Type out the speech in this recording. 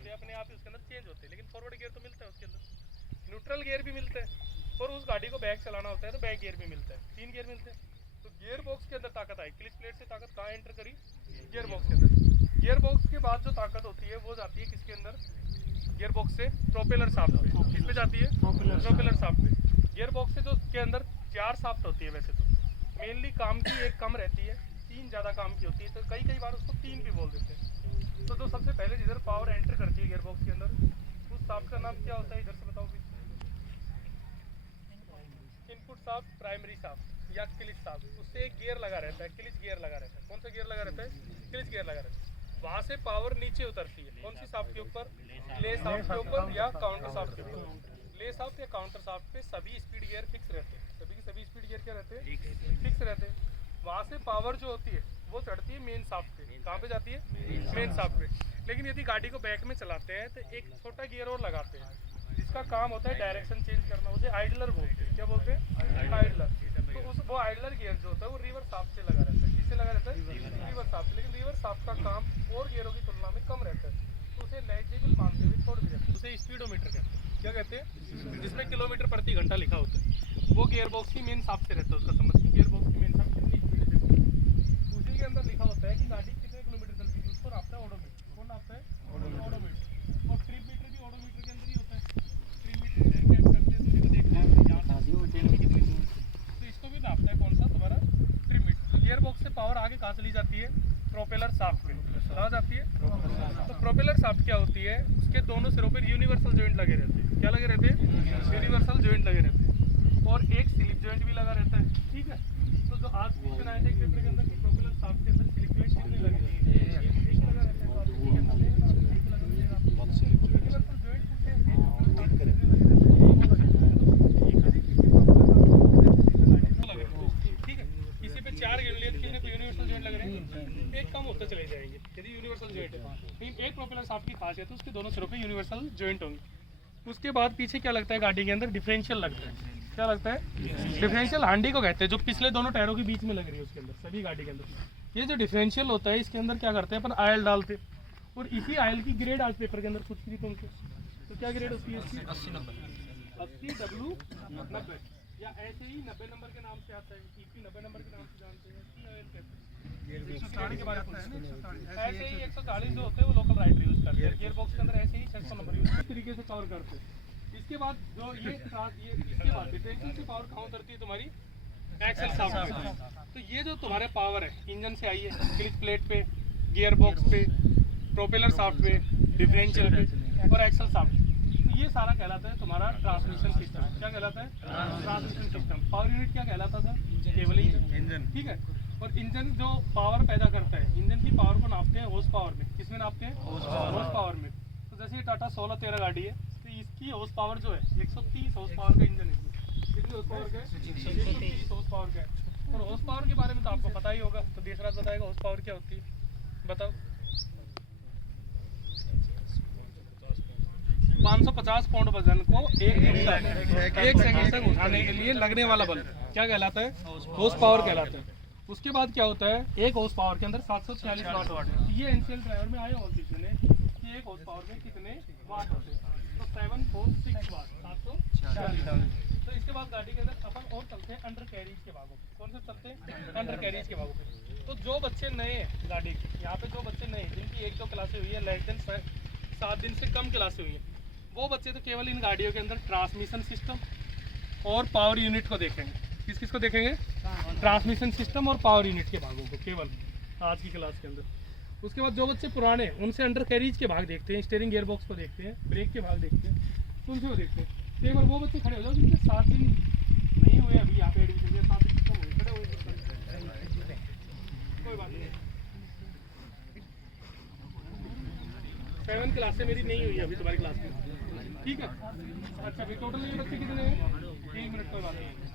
होते हैं अपने आप ही उसके अंदर चेंज होते हैं, लेकिन फॉरवर्ड गियर तो मिलता है उसके अंदर, न्यूट्रल गियर भी मिलता है, और उस गाड़ी को बैक चलाना होता है तो बैक गियर भी मिलता है, 3 गियर मिलते हैं। तो गियर बॉक्स के अंदर ताकत आई, क्लिच प्लेट से ताकत कहाँ एंटर करी? गियर बॉक्स के अंदर। गियर बॉक्स के बाद जो ताकत होती है वो जाती है किसके अंदर? गियर बॉक्स से प्रोपेलर शाफ्ट पे। किस पे जाती है? प्रोपेलर शाफ्ट पे। गियर बॉक्स से जो के अंदर 4 शाफ्ट होती है, वैसे तो मेनली काम की एक कम रहती है, 3 ज़्यादा काम की होती है, तो कई बार उसको 3 भी बोल देते हैं। तो जो सबसे पहले जिधर पावर एंटर करती है गियर बॉक्स के अंदर, उस शाफ्ट का नाम क्या होता है? इधर से बताओ भी। इनपुट शाफ्ट, प्राइमरी शाफ्ट या क्लिच शाफ्ट, उससे एक गियर लगा रहता है, क्लिच गियर लगा रहता है। कौन सा गियर लगा रहता है? क्लिच गियर लगा रहता है। वहाँ से पावर नीचे उतरती है, कौन सी शाफ्ट के ऊपर? ले शाफ्ट के ऊपर या काउंटर शाफ्ट के ऊपर। ले शाफ्ट या काउंटर शाफ्ट पे सभी स्पीड गियर फिक्स रहते हैं, सभी के सभी स्पीड गियर क्या रहते हैं? फिक्स रहते हैं। वहाँ से पावर जो होती है वो चढ़ती है मेन शाफ्ट पे। कहाँ पे जाती है? मेन शाफ्ट पे। लेकिन यदि गाड़ी को बैक में चलाते हैं तो एक छोटा गियर और लगाते हैं, जिसका काम होता है डायरेक्शन चेंज करना, उसे आइडलर बोलते हैं। क्या बोलते हैं? आइडलर। तो उस वो आइडलर गियर जो होता है वो रिवर्स शाफ्ट से लगा रहता है। किससे लगा रहता है? Reverse shaft. लेकिन रिवर्स शाफ्ट का काम और गियरों की तुलना में कम रहता है, तो उसे नेग्लिजिबल मानते हुए छोड़ भी देते हैं। उसे स्पीडोमीटर कहते हैं। क्या कहते हैं? जिसमें किलोमीटर प्रति घंटा लिखा होता है, वो गियर बॉक्स की मेन शाफ्ट से रहता है। उसका संबंध गियर बॉक्स की मेन शाफ्ट कितनी स्पीड से चलती है, उसी के अंदर लिखा होता है कि गाड़ी कितने किलोमीटर चलती है, उसको नापता है ओडोमीटर। कौन नापता है? ओडोमीटर। और ट्रिप मीटर भी ओडोमीटर के अंदर ही होता है। ट्रिप मीटर सेट करते हैं तो इसको देखते हैं यहाँ तो इसको भी नापता है कौन सा? तुम्हारा ट्रिप मीटर। गियर बॉक्स से पावर आगे कहाँ चली जाती है? प्रोपेलर शाफ्ट पे। कहाँ जाती है? तो प्रोपेलर शाफ्ट क्या होती है? उसके दोनों सिरों पर यूनिवर्सल जॉइंट लगे रहते हैं। क्या लगे रहते हैं? यूनिवर्सल जॉइंट लगे रहते हैं, और एक स्लिप जॉइंट भी लगा रहता है। ठीक है, तो जो आज क्वेश्चन आए थे पेपर के अंदर कि प्रोपेलर शाफ्ट के अंदर स्लिप जॉइंट कितने लगे हैं? एक लगा रहता है। तो आप ठीक है ना, एक लगा रहेगा। यूनिवर्सल जॉइंट पूछे ठीक है, इसी पे 4 यूनिवर्सल जॉइंट लग रहे हैं, एक कम होते चले जाएंगे यदि यूनिवर्सल जॉइंट है। लेकिन एक प्रोपेलर शाफ्ट की खासियत है उसके दोनों सिरों पे यूनिवर्सल जॉइंट होंगे। उसके बाद पीछे क्या लगता है गाड़ी के अंदर? डिफरेंशियल लगता है। क्या लगता है? डिफरेंशियल हांडी को कहते हैं, जो पिछले दोनों टायरों के बीच में लग रही है उसके अंदर, सभी गाड़ी के अंदर। ये जो डिफरेंशियल होता है इसके अंदर क्या करते हैं अपन? आयल डालते हैं, और इसी आयल की ग्रेड आज पेपर के अंदर पूछ थी तुमसे। तो क्या ग्रेड होती है इसकी? 80 W90, या ऐसे ही 90 नंबर के नाम से आता है, EP 90 नंबर के नाम से जानते हैं। की ऑयल कहते हैं। 140 के बारे में ऐसे ही 140 जो होते हैं वो लोकल राइडर यूज करते हैं। गियर बॉक्स के अंदर ऐसे ही 600 नंबर यूज इस तरीके से कवर करते हैं। इसके बाद जो ये इसके बाद डिफरेंशियल से पावर कहाँ उतरती है तुम्हारी? एक्सल शाफ्ट पे। तो ये जो तुम्हारे पावर है इंजन से आई है, क्लिच प्लेट पे, गियर बॉक्स पे, प्रोपेलर शाफ्ट पे, डिफरेंशियल पे और एक्सल शाफ्ट। तो ये सारा कहलाता है तुम्हारा ट्रांसमिशन सिस्टम। क्या कहलाता है? Transmission system. पावर यूनिट क्या कहलाता था? केवल इंजन। ठीक है, और इंजन जो पावर पैदा करता है, इंजन की पावर को नापते हैं हॉर्स पावर में। किसमें नापते हैं? हॉर्स पावर में। तो जैसे ये टाटा 1613 गाड़ी है, तो इसकी हॉर्स पावर जो है 130 हॉर्स पावर का इंजन है। कितनी हॉर्स पावर का है? 130 हॉर्स पावर का है। और हॉर्स पावर के बारे में तो आपको पता ही होगा, तो देशराज बताएगा हॉर्स पावर क्या होती है। बताओ। 550 पाउंड वजन को एक सेकंड तक उठाने के लिए लगने वाला बल क्या कहलाता है? हॉर्स पावर कहलाता है। उसके बाद क्या होता है? एक हॉर्स पावर के अंदर 746 वाट है। तो ये एनसीएल ड्राइवर में आया और किसी ने कि एक हॉर्स पावर में कितने वाट होते हैं? तो 746 वाट, 746। तो इसके बाद गाड़ी के अंदर अपन और चलते हैं अंडर कैरिज के भागों। कौन से चलते हैं? अंडर कैरिज के भागों पे। तो जो बच्चे नए हैं गाड़ी के, यहाँ पे जो बच्चे नए हैं जिनकी 1-2 क्लासें हुई है, लेस देन 7 दिन से कम क्लासें हुई है, वो बच्चे तो केवल इन गाड़ियों के अंदर ट्रांसमिशन सिस्टम और पावर यूनिट को देखेंगे। किस को देखेंगे? ट्रांसमिशन सिस्टम और पावर यूनिट के भागों को केवल आज की क्लास के अंदर। उसके बाद जो बच्चे पुराने उनसे अंडर कैरिज के भाग देखते हैं, स्टीयरिंग गियर बॉक्स को देखते हैं, ब्रेक के भाग देखते हैं, उनसे वो देखते हैं। तो एक बार वो बच्चे खड़े हो जाओ जिनके 7 दिन नहीं हुए अभी यहाँ पे एडमिशन के, 7 दिन कम हुए, खड़े हुए कोई बात नहीं। 7 क्लासें मेरी नहीं हुई अभी तुम्हारी क्लास में, ठीक है? अच्छा, अभी टोटल ये बच्चे कितने हैं? 1 मिनट, कोई बात नहीं।